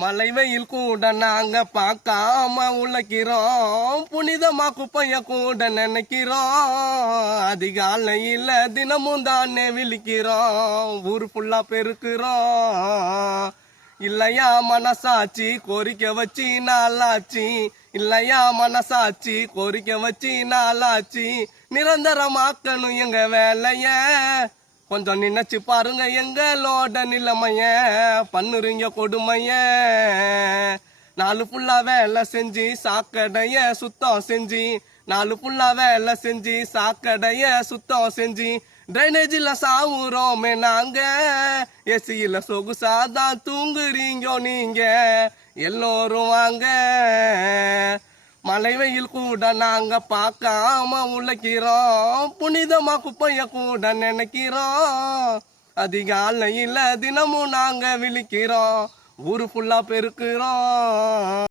மலை வெயில் கூட நாங்க பார்க்காம உழைக்கிறோம், புனிதமா குப்பைய கூட நினைக்கிறோம். அதிகாலையில தினமும் தானே விழிக்கிறோம், ஊர் ஃபுல்லா பெருக்கிறோம். இல்லையா மனசாட்சி கோரிக்கை வச்சு நாளாச்சு, இல்லையா மனசாட்சி கோரிக்கை வச்சு நாளாச்சு. நிரந்தரமாக்கணும் எங்க வேலைய, கொஞ்சம் நினைச்சு பாருங்க எங்களோட நிலைமைய. பண்ணுறீங்க கொடுமைய, நாலு ஃபுல்லா வேலை செஞ்சு சாக்கடைய சுத்தம் செஞ்சு, நாலு ஃபுல்லா வேலை செஞ்சு சாக்கடைய சுத்தம் செஞ்சு. ட்ரைனேஜில் சாவுறோமே நாங்க, ஏசியில சொகுசாதான் தூங்குறீங்க நீங்க. எல்லோரும் வாங்க, மழை வெயில் கூட நாங்க பார்க்காம உழைக்கிறோம், புனிதமா குப்பைய கூட நினைக்கிறோம். அதிகாலையில தினமும் நாங்க விழிக்கிறோம், ஊரு ஃபுல்லா பெருக்கிறோம்.